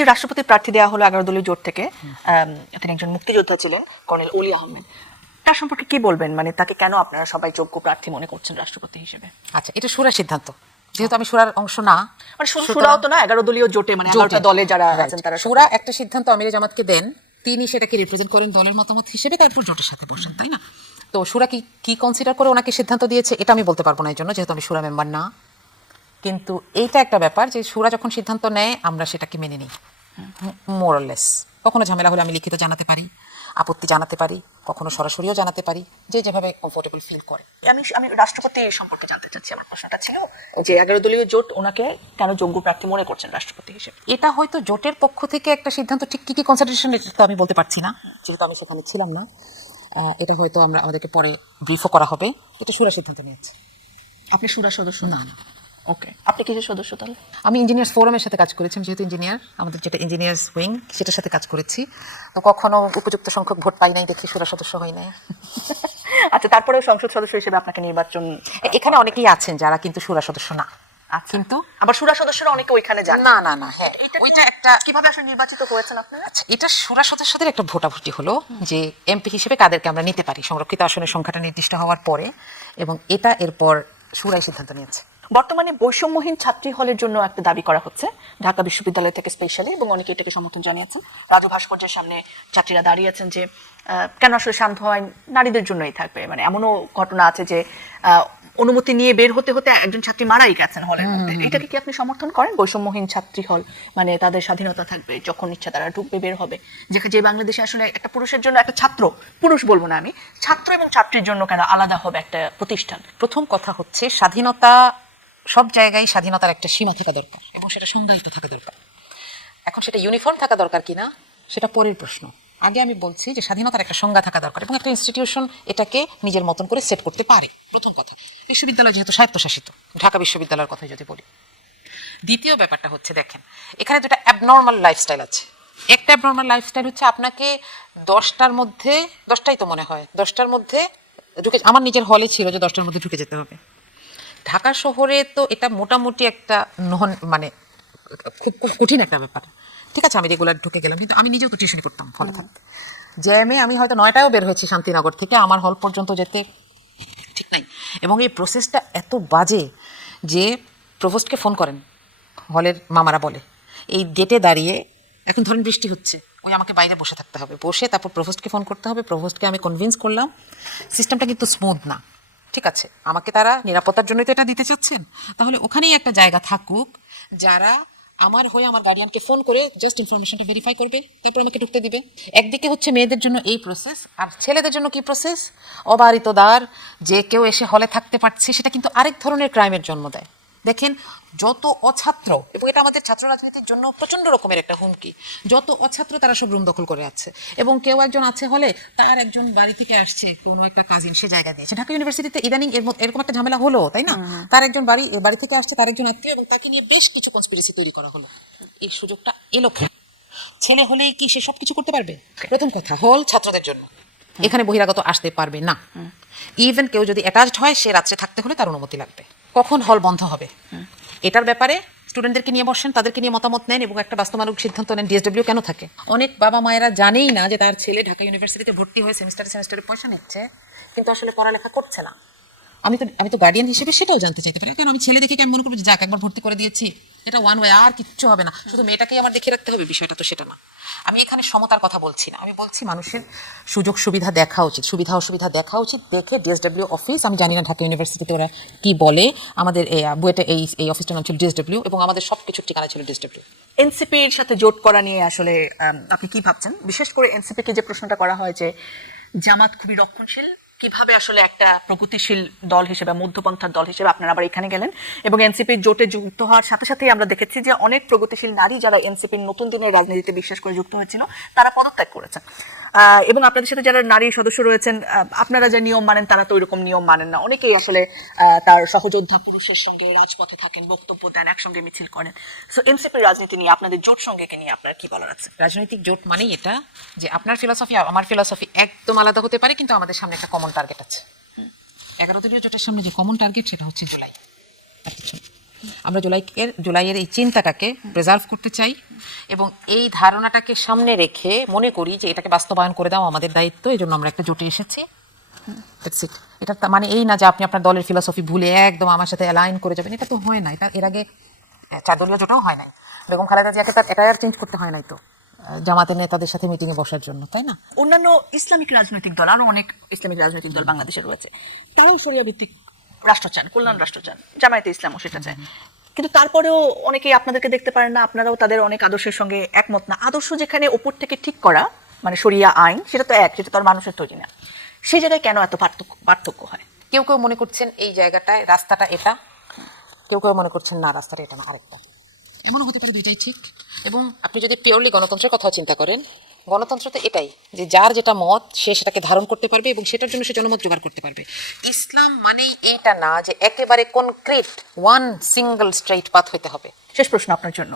যে রাষ্ট্রপতি প্রার্থী দেওয়া হলো 11 দলীয় জোট থেকে, তিনি একজন মুক্তিযোদ্ধা ছিলেন, কর্নেল অলি আহমেদ। তার সম্পর্কে কি বলবেন? মানে তাকে কেন আপনারা সবাই যোগ্য প্রার্থী মনে করছেন রাষ্ট্রপতি হিসেবে? আচ্ছা, এটা সুরার সিদ্ধান্ত, যেহেতু আমি সুরার অংশ না। মানে সুরাও তো না, 11 দলীয় জোটে, মানে 11টা দলে যারা আছেন তারা। সুরা একটা সিদ্ধান্ত আমিরে জামাতকে দেন, তিনি সেটাকে রিপ্রেজেন্ট করেন দলের মতামত হিসেবে, তারপর জোটের সাথে বসেন, তাই না? তো সুরা কি কনসিডার করে ওনাকে সিদ্ধান্ত দিয়েছে এটা আমি বলতে পারবো না, এই জন্য যেহেতু আমি সুরা মেম্বার না। কিন্তু এইটা একটা ব্যাপার যে সুরা যখন সিদ্ধান্ত নেয় আমরা সেটাকে মেনে নিই, মোরলেস। কখনো ঝামেলা হলে আমি লিখিত জানাতে পারি, আপত্তি জানাতে পারি, কখনো সরাসরিও জানাতে পারি, যে যেভাবে কমফোর্টেবল ফিল করে। আমি রাষ্ট্রপতি সম্পর্কে জানতে চাচ্ছি। আমার প্রশ্নটা ছিল যে 11 দলীয় জোট ওনাকে কেন যোগ্য প্রার্থী মনে করছেন রাষ্ট্রপতি হিসেবে? এটা হয়তো জোটের পক্ষ থেকে একটা সিদ্ধান্ত, ঠিক কি কনসিডারেশন তো আমি বলতে পারছি না, যেহেতু আমি সেখানে ছিলাম না। এটা হয়তো আমাদেরকে পরে ব্রিফও করা হবে। এটা সুরা সিদ্ধান্ত নিয়েছে। আপনি সুরা সদস্য? না। ওকে, আপনি কিসের সদস্য তাহলে? আমি ইঞ্জিনিয়ার্স ফোরামের সাথে কাজ করেছি, যেহেতু ইঞ্জিনিয়ার, আমাদের যেটা ইঞ্জিনিয়ার্স উইং, সেটার সাথে কাজ করেছি। তো কখনো উপযুক্ত সংখ্যক ভোট পাই নাই দেখি সুরা সদস্য হই নাই। আচ্ছা, তারপরে সংসদ সদস্য হিসেবে আপনাকে নির্বাচন, এখানে অনেকেই আছেন যারা কিন্তু সুরা সদস্য না, কিন্তু আবার সুরা সদস্যরা অনেকে ওইখানে যান। না, হ্যাঁ, ওইটা একটা কিভাবে আসলে নির্বাচিত হয়েছেন আপনারা? আচ্ছা, এটা সুরা সদস্যদের একটা ভোটাভুটি হলো যে এমপি হিসেবে কাদেরকে আমরা নিতে পারি, সংরক্ষিত আসনের সংখ্যাটা নির্দিষ্ট হওয়ার পরে, এবং এটা এরপর সুরাই সিদ্ধান্ত নিয়েছে। বর্তমানে বৈষম্যহীন ছাত্রী হলের জন্য একটা দাবি করা হচ্ছে ঢাকা বিশ্ববিদ্যালয় থেকে স্পেশালি, এবং অনেকে এটাকে সমর্থন জানিয়েছেন। রাজু ভাস্কর্যের সামনে ছাত্রীরা দাঁড়িয়েছেন যে কেন আসলে শান্ত হয়, নারীদের জন্যই থাকবে। মানে এমনও ঘটনা আছে যে অনুমতি নিয়ে বের হতে হতে একজন ছাত্রী মারাই গেছেন হলের মধ্যে। এটাকে কি আপনি সমর্থন করেন? বৈষম্যহীন ছাত্রী হল মানে তাদের স্বাধীনতা থাকবে, যখন ইচ্ছা তারা ঢুকবে বের হবে, যে বাংলাদেশে আসলে একটা পুরুষের জন্য, একটা ছাত্র, পুরুষ বলবো না আমি, ছাত্র এবং ছাত্রীর জন্য কেন আলাদা হবে একটা প্রতিষ্ঠান? প্রথম কথা হচ্ছে, স্বাধীনতা সব জায়গায়, স্বাধীনতার একটা সীমা থাকা দরকার এবং সেটা সংজ্ঞায়িত থাকা দরকার। এখন সেটা ইউনিফর্ম থাকা দরকার কিনা সেটা পরের প্রশ্ন। আগে আমি বলছি যে স্বাধীনতার একটা সংজ্ঞা থাকা দরকার, এবং একটা ইনস্টিটিউশন এটাকে নিজের মতন করে সেট করতে পারে। প্রথম কথা, বিশ্ববিদ্যালয় যেহেতু স্বায়ত্তশাসিত, ঢাকা বিশ্ববিদ্যালয়ের কথা যদি বলি। দ্বিতীয় ব্যাপারটা হচ্ছে, দেখেন এখানে দুটা অ্যাবনর্মাল লাইফস্টাইল আছে। একটা অ্যাবনর্মাল লাইফস্টাইল হচ্ছে আপনাকে 10টার মধ্যে, 10টাই তো মনে হয়, 10টার মধ্যে ঢুকে, আমার নিজের হলে ছিল যে 10টার মধ্যে ঢুকে যেতে হবে। ঢাকা শহরে তো এটা মোটামুটি একটা মানে খুব কঠিন একটা ব্যাপার। ঠিক আছে, আমি রেগুলার ঢুকে গেলাম, কিন্তু আমি নিজেও তো টিউশনি করতাম হলে থাকতে। জ্যামে আমি হয়তো 9টায়ও বের হয়েছি শান্তিনগর থেকে, আমার হল পর্যন্ত যেতে ঠিক নাই। এবং এই প্রসেসটা এত বাজে যে প্রভোস্টকে ফোন করেন, হলের মামারা বলে এই গেটে দাঁড়িয়ে, এখন ধরেন বৃষ্টি হচ্ছে, ওই আমাকে বাইরে বসে থাকতে হবে, বসে তারপর প্রভোস্টকে ফোন করতে হবে। প্রভোস্টকে আমি কনভিন্স করলাম। সিস্টেমটা কিন্তু স্মুথ না। ঠিক আছে, আমাকে তারা নিরাপত্তার জন্যই তো এটা দিতে চাচ্ছেন, তাহলে ওখানেই একটা জায়গা থাকুক যারা আমার হয়ে আমার গার্ডিয়ানকে ফোন করে জাস্ট ইনফরমেশনটা ভেরিফাই করবে, তারপর আমাকে ঢুকতে দিবে। একদিকে হচ্ছে মেয়েদের জন্য এই প্রসেস, আর ছেলেদের জন্য কি প্রসেস? অবারিত দ্বার, যে কেউ এসে হলে থাকতে পারছে, সেটা কিন্তু আরেক ধরনের ক্রাইমের জন্ম দেয়। দেখেন, যত অছাত্র, এবং এটা আমাদের ছাত্র রাজনীতির জন্য প্রচণ্ড রকমের একটা হুমকি, যত অছাত্র তারা সব রুম দখল করে আছে, এবং কেউ একজন আছে হলে, তার একজন বাড়ি থেকে আসছে কোনো একটা কাজিন, সে জায়গা দিয়েছে। ঢাকা ইউনিভার্সিটিতে ইদানিং এরকম একটা ঝামেলা হলো, তাই না? তার একজন বাড়ি থেকে আসছে, তার একজন আত্মীয়, এবং তাকে নিয়ে বেশ কিছু কনস্পিরেসি তৈরি করা হলো। এই সুযোগটা এলো কেন? ছেলে হলেই কি সে সব কিছু করতে পারবে? প্রথম কথা, হল ছাত্রদের জন্য, এখানে বহিরাগত আসতে পারবে না। ইভেন কেউ যদি অ্যাটাচড হয়, সে রাত্রে থাকতে হলে তার অনুমতি লাগবে। কখন হল বন্ধ হবে এটার ব্যাপারে স্টুডেন্টদেরকে নিয়ে বসেন, তাদেরকে নিয়ে মতামত নেন, এবং একটা বাস্তবায়িত সিদ্ধান্ত নেন। ডিএসডব্লিউ কেন থাকে? অনেক বাবা মায়েরা জানেই না যে তার ছেলে ঢাকা ইউনিভার্সিটিতে ভর্তি হয়ে সেমিস্টারে পয়সা নিচ্ছে, কিন্তু আসলে পড়ালেখা করছে না। আমি তো গার্ডিয়ান হিসেবে সেটাও জানতে চাইতে পারি। কেন আমি ছেলে দেখে আমি মনে করবো যে যাক, একবার ভর্তি করে দিয়েছি, এটা ওয়ান ওয়ে, আর কিচ্ছু হবে না, শুধু মেয়েটাকেই আমার দেখে রাখতে হবে, বিষয়টা তো সেটা না। আমি এখানে সমতার কথা বলছি না, আমি বলছি মানুষের সুযোগ সুবিধা দেখা উচিত, সুবিধা অসুবিধা দেখা উচিত। দেখে ডিএসডব্লিউ অফিস, আমি জানি না ঢাকা ইউনিভার্সিটিতে ওরা কি বলে, আমাদের বুয়েটে এই অফিসটার নাম ছিল ডিএসডব্লিউ, এবং আমাদের সব কিছুর ঠিকানা ছিল ডিএসডব্লিউ। এনসিপির সাথে জোট করা নিয়ে আসলে আপনি কি ভাবছেন? বিশেষ করে এনসিপিকে যে প্রশ্নটা করা হয় যে জামাত খুবই রক্ষণশীল, কিভাবে আসলে একটা প্রগতিশীল দল হিসেবে, মধ্যপন্থার দল হিসেবে আপনারা আবার এখানে গেলেন, এবং এনসিপির জোটে যুক্ত হওয়ার সাথে সাথেই আমরা দেখেছি যে অনেক প্রগতিশীল নারী যারা এনসিপির নতুন দিনের রাজনীতিতে বিশ্বাস করে যুক্ত হয়েছিল, তারা পদত্যাগ করেছেন। এবং আপনাদের সাথে যারা নারী সদস্য রয়েছেন, আপনারা যে নিয়ম মানেন তারা তো ওইরকম নিয়ম মানেন না। অনেকেই আসলে তার সহযোদ্ধা পুরুষের সঙ্গে রাজপথে থাকেন, বক্তব্য দেন, একসঙ্গে মিছিল করেন। সো এনসিপির রাজনীতি নিয়ে, আপনাদের জোট সঙ্গীকে নিয়ে আপনার কি বলার আছে? রাজনৈতিক জোট মানেই এটা যে আপনার ফিলসফি আমার ফিলসফি একদম আলাদা হতে পারে, কিন্তু আমাদের সামনে একটা কমন টার্গেট আছে। 11 দলীয় জোটের সামনে যে কমন টার্গেট, সেটা হচ্ছে জুলাই। আমরা জুলাইয়ের এই চিন্তাটাকে প্রিজার্ভ করতে চাই এবং এই ধারণাটাকে সামনে রেখে মনে করি যে এটাকে বাস্তবায়ন করে দেওয়া আমাদের দায়িত্ব। এই জন্য আমরা একটা জোটে এসেছি। That's it. এটা মানে এই না যে আপনি আপনার দলের ফিলসফি ভুলে একদম আমার সাথে অ্যালাইন করে যাবেন, এটা তো হয় না। এটা এর আগে 4 দলীয় জোটাও হয় নাই। বেগম খালেদা জিয়াকে তার এটা আর চেঞ্জ করতে হয় নাই তো জামাতের নেতাদের সাথে মিটিংয়ে বসার জন্য, তাই না? অন্যান্য ইসলামিক রাজনৈতিক দল, আরো অনেক ইসলামিক রাজনৈতিক দল বাংলাদেশে রয়েছে, তারাও শরিয়া ভিত্তিক রাষ্ট্র চান, কল্যাণ রাষ্ট্র চান, জামায়াতে ইসলামও সেটা চায়। কিন্তু তারপরেও অনেকেই আপনাদেরকে দেখতে পারেন না, আপনারাও তাদের অনেক আদর্শের সঙ্গে একমত না। আদর্শ যেখানে ওপর থেকে ঠিক করা, মানে শরিয়া আইন, সেটা তো এক, সেটা তো আর মানুষের তৈরি না। সেই জায়গায় কেন এত পার্থক্য হয়? কেউ কেউ মনে করছেন এই জায়গাটায় রাস্তাটা এটা, কেউ কেউ মনে করছেন না রাস্তাটা এটা না আরেকটা। এমনও হতে পারে দুইটাই ঠিক। এবং আপনি যদি পিওরলি গণতন্ত্রের কথাও চিন্তা করেন, গণতন্ত্র তো এটাই যে যার যেটা মত সে সেটাকে ধারণ করতে পারবে এবং সেটার জন্য সে জনমত জোগাড় করতে পারবে। ইসলাম মানেই এইটা না যে একেবারে concrete one single straight path হইতে হবে। শেষ প্রশ্ন আপনার জন্য,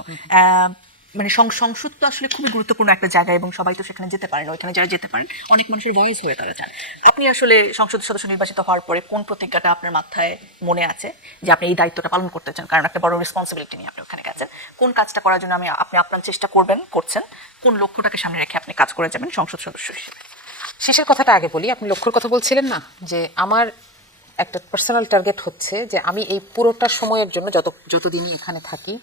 মানে সংসদ তো আসলে খুবই গুরুত্বপূর্ণ একটা জায়গা এবং সবাই তো সেখানে যেতে পারেন। ওইখানে যারা যেতে পারেন অনেক মানুষের ভয়েস হয়ে তারা চান। আপনি আসলে সংসদ সদস্য নির্বাচিত হওয়ার পরে কোন প্রতিজ্ঞাটা আপনার মাথায় মনে আছে যে আপনি এই দায়িত্বটা পালন করতে চান? কারণ একটা বড় রেসপন্সিবিলিটি নিয়ে আপনি ওখানে গেছেন। কোন কাজটা করার জন্য আপনি আপনার চেষ্টা করছেন, কোন লক্ষ্যটাকে সামনে রেখে আপনি কাজ করে যাবেন সংসদ সদস্য হিসেবে? শেষের কথাটা আগে বলি। আপনি লক্ষ্যর কথা বলছিলেন না, যে আমার একটা পার্সোনাল টার্গেট হচ্ছে যে আমি এই পুরোটা সময়ের জন্য যতদিনই এখানে থাকি,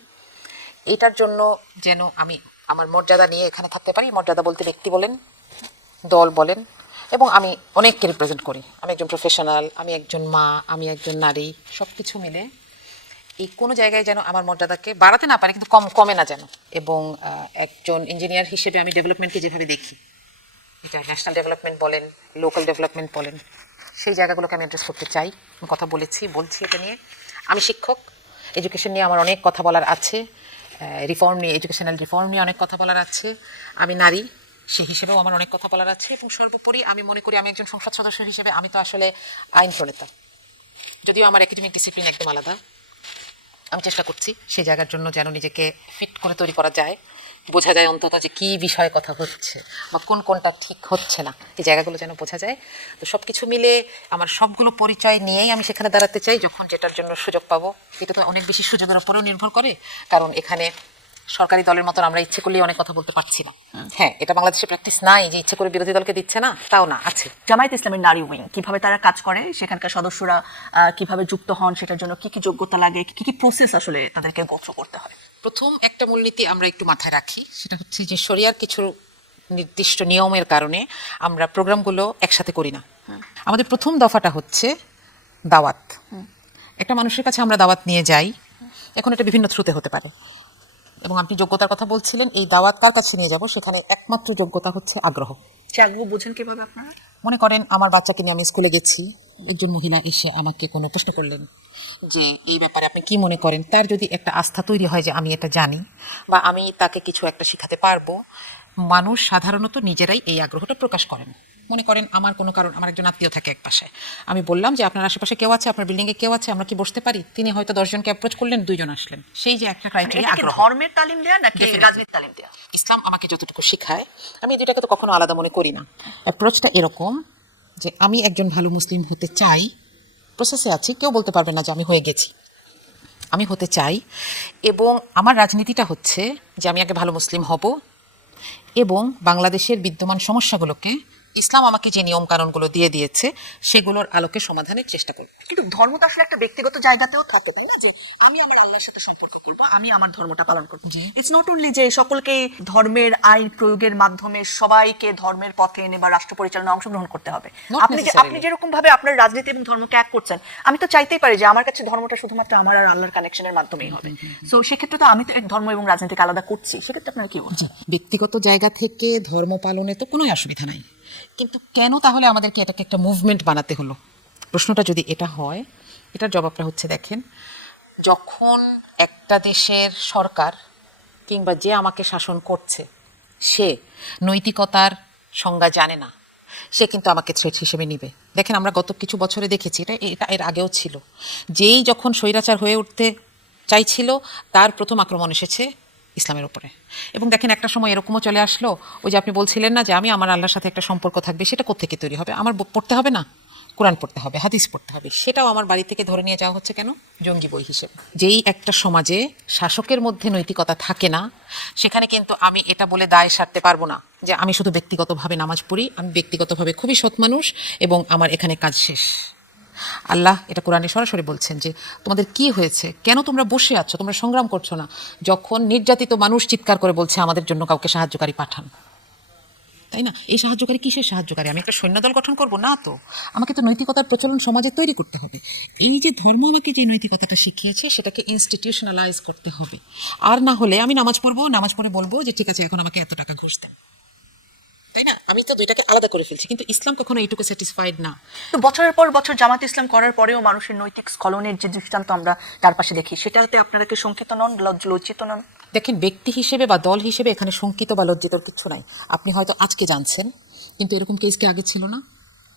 এটার জন্য যেন আমি আমার মর্যাদা নিয়ে এখানে থাকতে পারি। মর্যাদা বলতে ব্যক্তি বলেন, দল বলেন, এবং আমি অনেককে রিপ্রেজেন্ট করি। আমি একজন প্রফেশনাল, আমি একজন মা, আমি একজন নারী, সব কিছু মিলে এই কোনো জায়গায় যেন আমার মর্যাদাকে বাড়াতে না পারে, কিন্তু কমে না যেন। এবং একজন ইঞ্জিনিয়ার হিসেবে আমি ডেভেলপমেন্টকে যেভাবে দেখি, এটা ন্যাশনাল ডেভেলপমেন্ট বলেন, লোকাল ডেভেলপমেন্ট বলেন, সেই জায়গাগুলোকে আমি অ্যাড্রেস করতে চাই। আমি কথা বলছি এটা নিয়ে। আমি শিক্ষক, এডুকেশন নিয়ে আমার অনেক কথা বলার আছে, এডুকেশনাল রিফর্ম নিয়ে অনেক কথা বলার আছে। আমি নারী, সে হিসেবেও আমার অনেক কথা বলার আছে। এবং সর্বোপরি আমি মনে করি আমি একজন সংসদ সদস্য হিসেবে আমি তো আসলে আইন প্রণেতা, যদিও আমার একাডেমিক ডিসিপ্লিন একদম আলাদা। আমি চেষ্টা করছি সেই জায়গার জন্য যেন নিজেকে ফিট করে তৈরি করা যায়, বোঝা যায় অন্তত যে কী বিষয়ে কথা হচ্ছে বা কোনটা ঠিক হচ্ছে না, এই জায়গাগুলো যেন বোঝা যায়। তো সব কিছু মিলে আমার সবগুলো পরিচয় নিয়েই আমি সেখানে দাঁড়াতে চাই যখন যেটার জন্য সুযোগ পাবো। এটা তো অনেক বেশি সুযোগের উপরেও নির্ভর করে, কারণ এখানে সরকারি দলের মতন আমরা ইচ্ছে করলেই অনেক কথা বলতে পারছি না। হ্যাঁ, এটা বাংলাদেশে প্র্যাকটিস নাই যে ইচ্ছে করে বিরোধী দলকে দিচ্ছে না, তাও না, আছে। জামায়াত ইসলামের নারী উইং কিভাবে তারা কাজ করে, সেখানকার সদস্যরা কিভাবে যুক্ত হন, সেটার জন্য কি কি যোগ্যতা লাগে, কি কি প্রসেস আসলে তাদেরকে গোত্র করতে হয়? প্রথম একটা মূলনীতি আমরা একটু মাথায় রাখি, সেটা হচ্ছে যে শরিয়ার কিছু নির্দিষ্ট নিয়মের কারণে আমরা প্রোগ্রামগুলো একসাথে করি না। আমাদের প্রথম দফাটা হচ্ছে দাওয়াত। একটা মানুষের কাছে আমরা দাওয়াত নিয়ে যাই, এখন এটা বিভিন্ন থ্রুতে হতে পারে। এবং আপনি যোগ্যতার কথা বলছিলেন, এই দাওয়াত কার কাছে নিয়ে যাব, সেখানে একমাত্র যোগ্যতা হচ্ছে আগ্রহ। আগ্রহ বোঝেন কিভাবে আপনারা? মনে করেন আমার বাচ্চাকে নিয়ে আমি স্কুলে গেছি, একজন মহিলা এসে আমাকে কোনো প্রশ্ন করলেন যে এই ব্যাপারে আপনি কি মনে করেন, তার যদি একটা আস্থা তৈরি হয় যে আমি এটা জানি বা আমি তাকে কিছু একটা শেখাতে পারবো, মানুষ সাধারণত নিজেরাই এই আগ্রহটা প্রকাশ করেন। মনে করেন আমার কোনো কারণ, আমার একজন আত্মীয় থাকে এক পাশে, আমি বললাম যে আপনার আশেপাশে কেউ আছে, আপনার বিল্ডিংয়ে কেউ আছে, আমরা কি বসতে পারি? তিনি হয়তো 10 জনকে অ্যাপ্রোচ করলেন, 2 জন আসলেন। সেই যে একটা ক্রাইটেরিয়া, এটা কি আগ্রহ। ধর্মের তালিম দেয়া নাকি রাজনীতির তালিম দেয়া? ইসলাম আমাকে যতটুকু শেখায়, আমি এই দুটাকে তো কখনো আলাদা মনে করি না। অ্যাপ্রোচটা এরকম যে আমি একজন ভালো মুসলিম হতে চাই, প্রসেসে আছি, কেউ বলতে পারবে না যে আমি হয়ে গেছি, আমি হতে চাই। এবং আমার রাজনীতিটা হচ্ছে যে আমি আগে ভালো মুসলিম হব এবং বাংলাদেশের বিদ্যমান সমস্যাগুলোকে ইসলাম আমাকে যে নিয়ম কানুনগুলো দিয়ে দিয়েছে সেগুলোর আলোকে সমাধানের চেষ্টা করব। কিন্তু ধর্ম তো আসলে একটা ব্যক্তিগত জায়গাতেও থাকে, তাই না? যে আমি আমার আল্লাহর সাথে সম্পর্ক করব, আমি আমার ধর্মটা পালন করব। ইটস নট অনলি যে সকলকে ধর্মের আইন প্রয়োগের মাধ্যমে সবাইকে ধর্মের পথে এনে বা রাষ্ট্র পরিচালনায় অংশগ্রহণ করতে হবে। আপনি যেরকম ভাবে আপনার রাজনীতি এবং ধর্মকে এক করছেন, আমি তো চাইতেই পারি যে আমার কাছে ধর্মটা শুধুমাত্র আমার আর আল্লাহর কানেকশনের মাধ্যমেই হবে। সো সেক্ষেত্রে তো আমি তো এক ধর্ম এবং রাজনীতিকে আলাদা করছি, সেক্ষেত্রে আপনারা কি বলছেন? ব্যক্তিগত জায়গা থেকে ধর্ম পালনে তো কোনো অসুবিধা নাই, কিন্তু কেন তাহলে আমাদেরকে এটাকে একটা মুভমেন্ট বানাতে হলো? প্রশ্নটা যদি এটা হয়, এটার জবাবটা হচ্ছে, দেখেন, যখন একটা দেশের সরকার কিংবা যে আমাকে শাসন করছে সে নৈতিকতার সংজ্ঞা জানে না, সে কিন্তু আমাকে থ্রেট হিসেবে নিবে। দেখেন, আমরা গত কিছু বছরে দেখেছি, এটা এর আগেও ছিল, যেই যখন স্বৈরাচার হয়ে উঠতে চাইছিল তার প্রথম আক্রমণ এসেছে ইসলামের উপরে। এবং দেখেন, একটা সময় এরকমও চলে আসলো, ওই যে আপনি বলছিলেন না যে আমি আমার আল্লাহর সাথে একটা সম্পর্ক থাকবে, সেটা কোত্থেকে তৈরি হবে? আমার পড়তে হবে না, কোরআন পড়তে হবে, হাদিস পড়তে হবে, সেটাও আমার বাড়ি থেকে ধরে নিয়ে যাওয়া হচ্ছে কেন? জঙ্গি বই হিসেবে। যেই একটা সমাজে শাসকের মধ্যে নৈতিকতা থাকে না, সেখানে কিন্তু আমি এটা বলে দায় সারতে পারবো না যে আমি শুধু ব্যক্তিগতভাবে নামাজ পড়ি, আমি ব্যক্তিগতভাবে খুবই সৎ মানুষ এবং আমার এখানে কাজ শেষ। আল্লাহ এটা কোরআনে সরাসরি বলছেন যে তোমাদের কি হয়েছে, কেন তোমরা বসে আছো, তোমরা সংগ্রাম করছো না, যখন নির্যাতিত মানুষ চিৎকার করে বলছে আমাদের জন্য কাউকে সাহায্যকারী পাঠান। তাই না? এই সাহায্যকারী কিসের সাহায্যকারী? আমি একটা সৈন্যদল গঠন করব না তো, আমাকে তো নৈতিকতার প্রচলন সমাজে তৈরি করতে হবে। এই যে ধর্ম আমাকে যে নৈতিকতাটা শিখিয়েছে সেটাকে ইনস্টিটিউশনালাইজ করতে হবে। আর না হলে আমি নামাজ পড়বো, নামাজ পড়ে বলবো যে ঠিক আছে এখন আমাকে এত টাকা ঘুষ দেন। তাই না? আমি তো দুইটাকে আলাদা করে ফেলছি, কিন্তু ইসলাম কখনো এইটুকু স্যাটিসফাইড না। তো বছরের পর বছর জামাত ইসলাম করার পরেও মানুষের নৈতিক স্খলনের যে দৃষ্টান্ত আমরা চারপাশে দেখি, সেটাতে আপনারা কি শঙ্কিত নন, লজ্জিত নন? দেখেন, ব্যক্তি হিসেবে বা দল হিসেবে এখানে শঙ্কিত বা লজ্জিতর কিছু নাই। আপনি হয়তো আজকে জানছেন, কিন্তু এরকম কেস কি আগে ছিল না?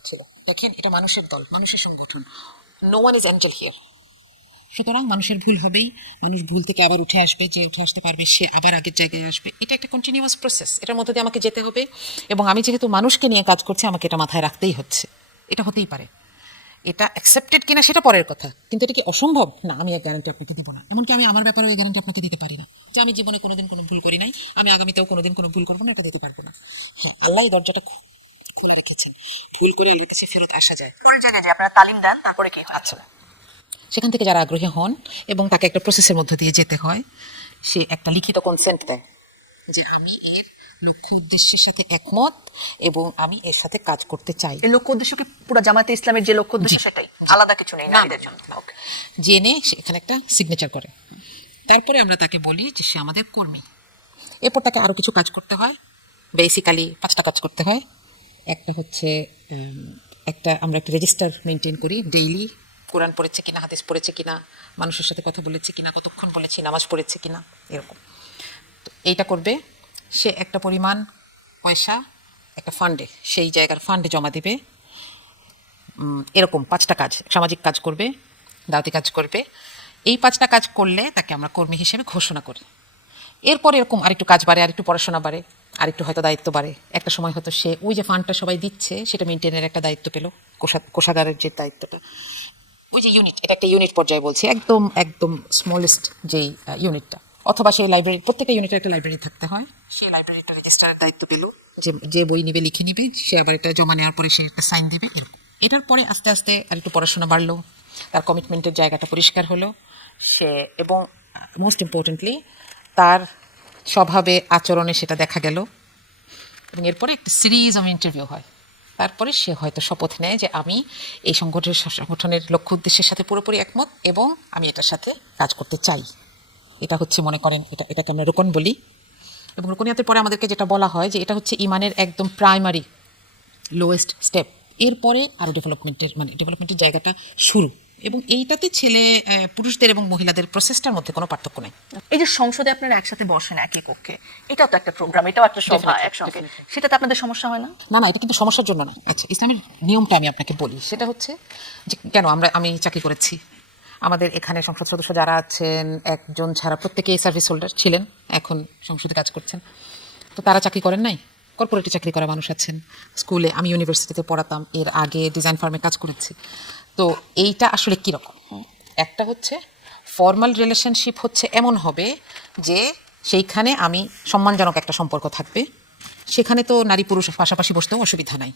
ছিল। দেখেন, এটা মানুষের দল, মানুষের সংগঠন। No one is angel here. সুতরাং মানুষের ভুল হবেই, মানুষ ভুল থেকে আবার উঠে আসবে, যে উঠে আসতে পারবে সে আবার আগের জায়গায় আসবে। এটা একটা কন্টিনিউয়াস প্রসেস, এটার মধ্যে দিয়ে আমাকে যেতে হবে। এবং আমি যেহেতু মানুষকে নিয়ে কাজ করছি, আমাকে এটা মাথায় রাখতেই হচ্ছে। এটা হতেই পারে, এটা অ্যাকসেপ্টেড কিনা সেটা পরের কথা, কিন্তু এটা কি অসম্ভব? না, আমি এক গ্যারান্টি আপনাকে দিব না। এমনকি আমি আমার ব্যাপারে ওই গ্যারান্টি আপনাকে দিতে পারি না যে আমি জীবনে কোনোদিন কোনো ভুল করি নাই, আমি আগামীতেও কোনোদিন কোনো ভুল করবো না, এটা দিতে পারবো না। হ্যাঁ, আল্লাহ এই দরজাটা খোলা রেখেছেন, ভুল করে আল্লাহর কাছে ফেরত আসা যায়। পরের জায়গায় যে আপনারা তালিম দেন, তারপরে কি হয়? আচ্ছা, সেখান থেকে যারা আগ্রহী হন এবং তাকে একটা প্রসেসের মধ্য দিয়ে যেতে হয়, সে একটা লিখিত কনসেন্ট দেয় যে আমি এর লক্ষ্য উদ্দেশ্যের সাথে একমত এবং আমি এর সাথে কাজ করতে চাই। এই লক্ষ্য উদ্দেশ্য কি পুরো জামাতে ইসলামের যে লক্ষ্য উদ্দেশ্য সেটাই, আলাদা কিছু নেই না, নারীদের জন্য? Okay. জেনে সে এখানে একটা সিগনেচার করে। তারপরে আমরা তাকে বলি যে সে আমাদের কর্মী। এরপর তাকে আরও কিছু কাজ করতে হয়, বেসিক্যালি 5টা কাজ করতে হয়। একটা হচ্ছে আমরা একটা রেজিস্টার মেনটেন করি ডেইলি, কোরআন পড়েছে কিনা, হাদিস পড়েছে কিনা, মানুষের সাথে কথা বলেছে কিনা, কতক্ষণ বলেছি, নামাজ পড়েছে কিনা, এরকম। তো এইটা করবে সে, একটা পরিমাণ পয়সা একটা ফান্ডে, সেই জায়গার ফান্ডে জমা দেবে। এরকম 5টা কাজ, সামাজিক কাজ করবে, দাওয়াতি কাজ করবে। এই 5টা কাজ করলে তাকে আমরা কর্মী হিসেবে ঘোষণা করি। এরপর এরকম আরেকটু কাজ বাড়ে, আরেকটু পড়াশোনা বাড়ে, আরেকটু হয়তো দায়িত্ব বাড়ে। একটা সময় হয়তো সে ওই যে ফান্ডটা সবাই দিচ্ছে সেটা মেনটেনের একটা দায়িত্ব পেল, কোষাগারের যে দায়িত্বটা, ওই যে ইউনিট, এটা একটা ইউনিট পর্যায়ে বলছি, একদম একদম স্মলেস্ট যেই ইউনিটটা। অথবা সেই লাইব্রেরি, প্রত্যেকটা ইউনিটের একটা লাইব্রেরি থাকতে হয়, সেই লাইব্রেরিটা রেজিস্টারের দায়িত্ব পেল, যে যে বই নিবে লিখে নিবে, সে আবার এটা জমা নেওয়ার পরে সে একটা সাইন দেবে, এরকম। এটার পরে আস্তে আস্তে আর একটু পড়াশোনা বাড়লো, তার কমিটমেন্টের জায়গাটা পরিষ্কার হলো সে, এবং মোস্ট ইম্পর্টেন্টলি তার স্বভাবে আচরণে সেটা দেখা গেল। এবং এরপরে একটা সিরিজ অফ ইন্টারভিউ হয়। তারপরে সে হয়তো শপথ নেয় যে আমি এই সংগঠনের লক্ষ্য উদ্দেশ্যের সাথে পুরোপুরি একমত এবং আমি এটার সাথে কাজ করতে চাই। এটা হচ্ছে, মনে করেন, এটাকে আমরা রুকন বলি। এবং রুকনিয়াতের পরে আমাদেরকে যেটা বলা হয় যে এটা হচ্ছে ইমানের একদম প্রাইমারি লোয়েস্ট স্টেপ। এরপরে আরও ডেভেলপমেন্টের জায়গাটা শুরু। এবং এইটাতে পুরুষদের এবং মহিলাদের প্রসেসটার মধ্যে কোনো পার্থক্য নেই। এই যে সংসদে আপনারা একসাথে বসেন একই কক্ষে, এটাও তো একটা প্রোগ্রাম, এটাও একটা সভা Definitely, একসঙ্গে, definitely. সেটাতে আপনাদের সমস্যা হয় না? না না, এটা কিন্তু সমস্যার জন্য নয়। আচ্ছা, ইসলামের নিয়মটা আমি আপনাকে বলি। সেটা হচ্ছে যে কেন আমি চাকরি করেছি, আমাদের এখানে সংসদ সদস্য যারা আছেন একজন ছাড়া প্রত্যেকেই সার্ভিস হোল্ডার ছিলেন, এখন সংসদে কাজ করছেন। তো তারা চাকরি করেন নাই, কর্পোরেটে চাকরি করা মানুষ আছেন, স্কুলে, আমি ইউনিভার্সিটিতে পড়াতাম, এর আগে ডিজাইন ফার্মে কাজ করেছি। তো এইটা আসলে কীরকম, একটা হচ্ছে ফর্মাল রিলেশনশিপ হচ্ছে এমন হবে যে সেইখানে আমি সম্মানজনক একটা সম্পর্ক থাকবে, সেখানে তো নারী পুরুষ পাশাপাশি বসতেও অসুবিধা নাই।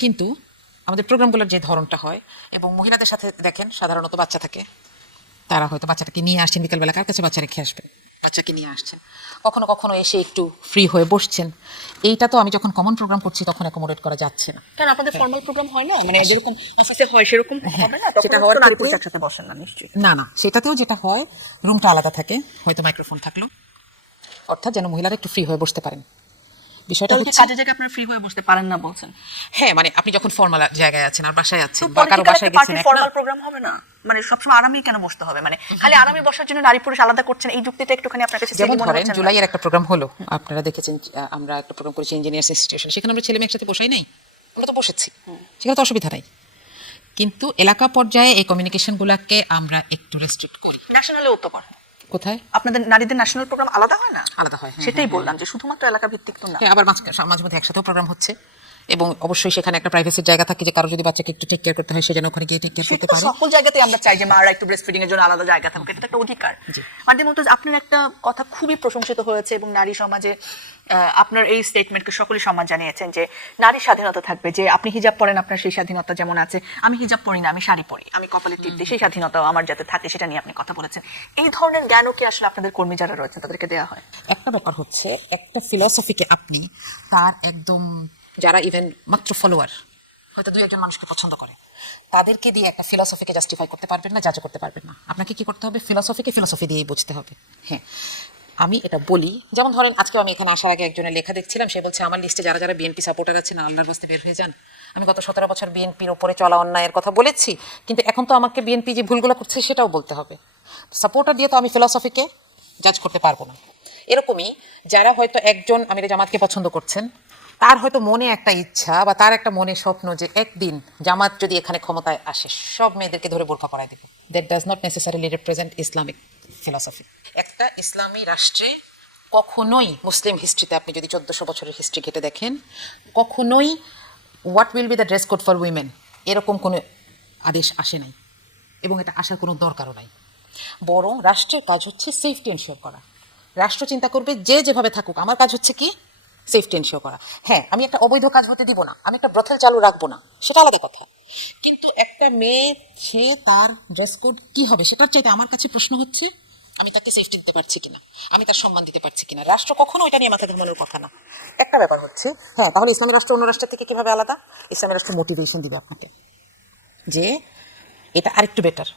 কিন্তু আমাদের প্রোগ্রামগুলোর যে ধরনটা হয়, এবং মহিলাদের সাথে দেখেন সাধারণত বাচ্চা থাকে, তারা হয়তো বাচ্চাটাকে নিয়ে আসছেন, বিকেলবেলা কার কাছে বাচ্চা রেখে আসবে, বাচ্চাকে নিয়ে আসছেন, কখনো কখনো এসে একটু ফ্রি হয়ে বসছেন। এইটা তো আমি যখন কমন প্রোগ্রাম করছি তখন অ্যাকোমোডেট করা যাচ্ছে না। কারণ আপনাদের ফর্মাল প্রোগ্রাম হয় না, মানে যেরকম অফিসে হয় সেরকম হবে না, তখন সেটা তো হওয়ার নারী ক্ষেত্রে- পুরুষ একসাথে বসেন না নিশ্চয়ই। না না, সেটাতেও যেটা হয় রুমটা আলাদা থাকে, হয়তো মাইক্রোফোন থাকলো, অর্থাৎ যেন মহিলারা একটু ফ্রি হয়ে বসতে পারেন। বিষয়টা তাহলে কি হচ্ছে, কাজের জায়গায় আপনারা ফ্রি হয়ে বসতে পারেন না বলছেন? হ্যাঁ, মানে আপনি যখন ফর্মাল জায়গায় আছেন আর বাসায় আছেন তো বা কারো বাসায় গেছেন, ফর্মাল প্রোগ্রাম হবে না, মানে সবসময় আরামই কেন বসতে হবে, মানে খালি আরামে বসার জন্য নারী পুরুষ আলাদা করছেন, এই যুক্তিটা একটুখানি আপনার কাছে যেমন silly মনে ধরেন হচ্ছে না? জুলাইয়ের একটা প্রোগ্রাম হলো, আপনারা দেখেছেন, আমরা একটা প্রোগ্রাম করেছি ইঞ্জিনিয়ার্স ইনস্টিটিউশন, সেখানে আমরা ছেলে মেয়ে একসাথে বসাই নাই, আমরা তো বসেছি, সেখানে তো অসুবিধা নাই। কিন্তু এলাকা পর্যায়ে এই কমিউনিকেশনগুলোকে আমরা একটু রেস্ট্রিক্ট করি। ন্যাশনালেও তো করে। কোথায়? আপনাদের নারীদের ন্যাশনাল প্রোগ্রাম আলাদা হয় না? আলাদা হয়, হ্যাঁ, সেটাই হ্যাঁ, বললাম যে শুধুমাত্র এলাকা ভিত্তিক তো না। হ্যাঁ, আবার মাঝে মধ্যে একসাথেও প্রোগ্রাম হচ্ছে, এবং অবশ্যই সেখানে একটা প্রাইভেসির জায়গা থাকে যে কারো যদি বাচ্চাকে একটু টেক কেয়ার করতে হয় সে যেন ওখানে গিয়ে টেক কেয়ার করতে সেটা তো পারে। সকল জায়গাতেই আমরা চাই যে মারা একটু ব্রেস্ট ফিডিং এর জন্য আলাদা জায়গা থাকুক, এটা তো একটা অধিকার। মার্জিয়া মুমতাজ, আপনার একটা কথা খুবই প্রশংসিত হয়েছে এবং নারী সমাজে আপনার এই স্টেটমেন্টকে সকলেই সম্মান জানিয়েছেন যে নারী স্বাধীনতা থাকবে, যে আপনি হিজাব পরেন আপনার সেই স্বাধীনতা যেমন আছে, আমি হিজাব পরি না আমি শাড়ি পরি, আমি কপালে টিপ দিই, সেই স্বাধীনতাও আমার যাতে থাকে সেটা নিয়ে আপনি কথা বলেছেন। এই ধরনের জ্ঞানও কি আসলে আপনাদের কর্মী যারা রয়েছেন তাদেরকে দেওয়া হয়? একটা ব্যাপার হচ্ছে একটা ফিলসফিকে আপনি তার একদম যারা ইভেন মাত্র ফলোয়ার, হয়তো দুই একজন মানুষকে পছন্দ করে, তাদেরকে দিয়ে একটা ফিলসফিকে জাস্টিফাই করতে পারবেন না, জাজ করতে পারবেন না। আপনাকে কি করতে হবে? ফিলসফিকে ফিলসফি দিয়েই বুঝতে হবে। হ্যাঁ, আমি এটা বলি, যেমন ধরেন আজকে আমি এখানে আসার আগে একজনের লেখা দেখছিলাম, সে বলছে আমার লিস্টে যারা যারা বিএনপি সাপোর্টার আছে না আল্লাহর বাস্তে বের হয়ে যান। আমি গত 17 বছর বিএনপির ওপরে চলা অন্যায়ের কথা বলেছি, কিন্তু এখন তো আমাকে বিএনপি যে ভুলগুলো করছে সেটাও বলতে হবে। সাপোর্টার দিয়ে তো আমি ফিলসফিকে জাজ করতে পারবো না। এরকমই যারা হয়তো একজন আমিরে জামাতকে পছন্দ করছেন, তার হয়তো মনে একটা ইচ্ছা বা তার একটা মনে স্বপ্ন যে একদিন জামাত যদি এখানে ক্ষমতায় আসে সব মেয়েদেরকে ধরে বোরকা পরায় দেবে। That does not necessarily represent Islamic philosophy. একটা ইসলামী রাষ্ট্রে কখনোই মুসলিম হিস্ট্রিতে আপনি যদি 1400 বছরের হিস্ট্রি ঘেটে দেখেন, কখনোই what will be the dress code for women এরকম কোনো আদেশ আসে নাই এবং এটা আসার কোনো দরকারও নাই। বরং রাষ্ট্রের কাজ হচ্ছে সেফটি এনশিওর করা। রাষ্ট্র চিন্তা করবে যে যেভাবে থাকুক, আমার কাজ হচ্ছে কি সেফটি এনশিওর করা। হ্যাঁ, আমি একটা অবৈধ কাজ হতে দিব না, আমি একটা ব্রথেল চালু রাখবো না, সেটা আলাদা কথা। কিন্তু একটা মেয়ে সে তার ড্রেস কোড কি হবে সেটার চাইতে আমার কাছে প্রশ্ন হচ্ছে আমি তাকে সেফটি দিতে পারছি কিনা, আমি তার সম্মান দিতে পারছি কিনা। রাষ্ট্র কখনো ওইটা নিয়ে মাথা ঘামানোর কথা না। একটা ব্যাপার হচ্ছে, হ্যাঁ, তাহলে ইসলামী রাষ্ট্র অন্য রাষ্ট্রের থেকে কিভাবে আলাদা? ইসলামী রাষ্ট্র মোটিভেশন দিবে আপনাকে যে এটা আরেকটু বেটার,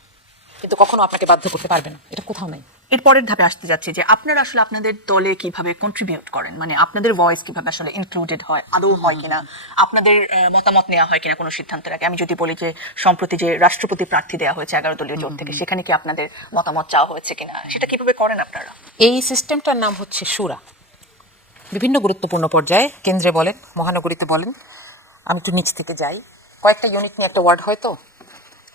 কিন্তু কখনো আপনাকে বাধ্য করতে পারবে না, এটা কোথাও নাই। এর পরের ধাপে আসতে যাচ্ছে যে আপনারা আসলে আপনাদের দলে কিভাবে কন্ট্রিবিউট করেন, মানে আপনাদের ভয়েস কিভাবে আসলে ইনক্লুডেড হয়, আদৌ হয় কিনা, আপনাদের মতামত নেওয়া হয় কিনা কোনো সিদ্ধান্তের আগে। আমি যদি বলি যে সম্প্রতি যে রাষ্ট্রপতি প্রার্থী দেওয়া হয়েছে 11 দলীয় জোট থেকে, সেখানে কি আপনাদের মতামত চাওয়া হয়েছে কিনা, সেটা কিভাবে করেন আপনারা? এই সিস্টেমটার নাম হচ্ছে শুরা। বিভিন্ন গুরুত্বপূর্ণ পর্যায়ে, কেন্দ্রে বলেন, মহানগরীতে বলেন, আমি একটু নিচ থেকে যাই, কয়েকটা ইউনিট নিয়ে একটা ওয়ার্ড হয়, তো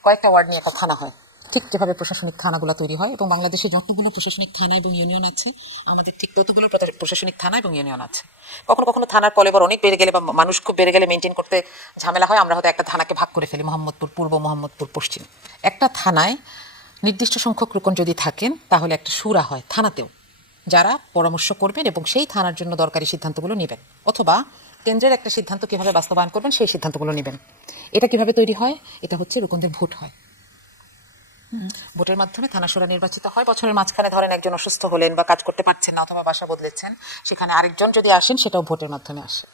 কয়েকটা ওয়ার্ড নিয়ে একটা থানা হয়। ঠিক যেভাবে প্রশাসনিক থানাগুলো তৈরি হয় এবং বাংলাদেশে যতগুলো প্রশাসনিক থানা এবং ইউনিয়ন আছে আমাদের ঠিক ততগুলো প্রশাসনিক থানা এবং ইউনিয়ন আছে। কখনো কখনো থানার কলেবর অনেক বেড়ে গেলে বা মানুষ খুব বেড়ে গেলে মেনটেন করতে ঝামেলা হয়, আমরা হয়তো একটা থানাকে ভাগ করে ফেলি, মোহাম্মদপুর পূর্ব, মোহাম্মদপুর পশ্চিম। একটা থানায় নির্দিষ্ট সংখ্যক রুকন যদি থাকেন তাহলে একটা শুরা হয় থানাতেও, যারা পরামর্শ করবেন এবং সেই থানার জন্য দরকারি সিদ্ধান্তগুলো নেবেন, অথবা কেন্দ্রের একটা সিদ্ধান্ত কীভাবে বাস্তবায়ন করবেন সেই সিদ্ধান্তগুলো নেবেন। এটা কিভাবে তৈরি হয়? এটা হচ্ছে রুকনদের ভোট হয়, ভোটের মাধ্যমে থানা শুরা নির্বাচিত হয়। বছরের মাঝখানে ধরেন একজন অসুস্থ হলেন বা কাজ করতে পারছেন না অথবা বাসা বদলেছেন, সেখানে আরেকজন যদি আসেন সেটাও ভোটের মাধ্যমে আসে।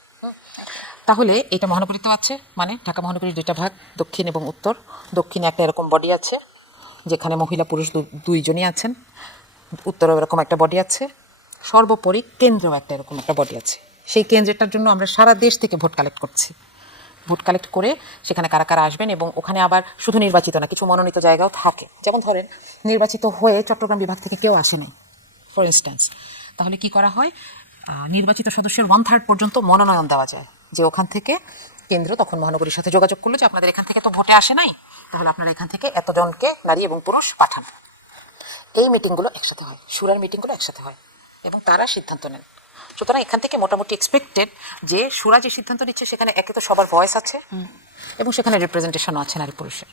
তাহলে এটা মহানগরীতেও আছে, মানে ঢাকা মহানগরীর দুইটা ভাগ, দক্ষিণ এবং উত্তর। দক্ষিণে একটা এরকম বডি আছে যেখানে মহিলা পুরুষ দুইজনই আছেন, উত্তরেও এরকম একটা বডি আছে, সর্বোপরি কেন্দ্রেও একটা এরকম একটা বডি আছে। সেই কেন্দ্রটার জন্য আমরা সারা দেশ থেকে ভোট কালেক্ট করছি। ভোট কালেক্ট করে সেখানে কারা কারা আসবেন, এবং ওখানে আবার শুধু নির্বাচিত না, কিছু মনোনীত জায়গাও থাকে। যেমন ধরেন নির্বাচিত হয়ে চট্টগ্রাম বিভাগ থেকে কেউ আসে নাই ফর ইনস্ট্যান্স, তাহলে কি করা হয়, নির্বাচিত সদস্যের 1/3 পর্যন্ত মনোনয়ন দেওয়া যায়, যে ওখান থেকে কেন্দ্র তখন মহানগরীর সাথে যোগাযোগ করলো যে আপনাদের এখান থেকে তো ভোটে আসে নাই, তাহলে আপনারা এখান থেকে এতজনকে নারী এবং পুরুষ পাঠান। এই মিটিংগুলো একসাথে হয়, শুরার মিটিংগুলো একসাথে হয় এবং তারা সিদ্ধান্ত নেন। সুতরাং এখান থেকে মোটামুটি এক্সপেক্টেড যে শুরা যে সিদ্ধান্ত নিচ্ছে সেখানে একে তো সবার ভয়েস আছে এবং সেখানে রিপ্রেজেন্টেশনও আছে নারী পুরুষের।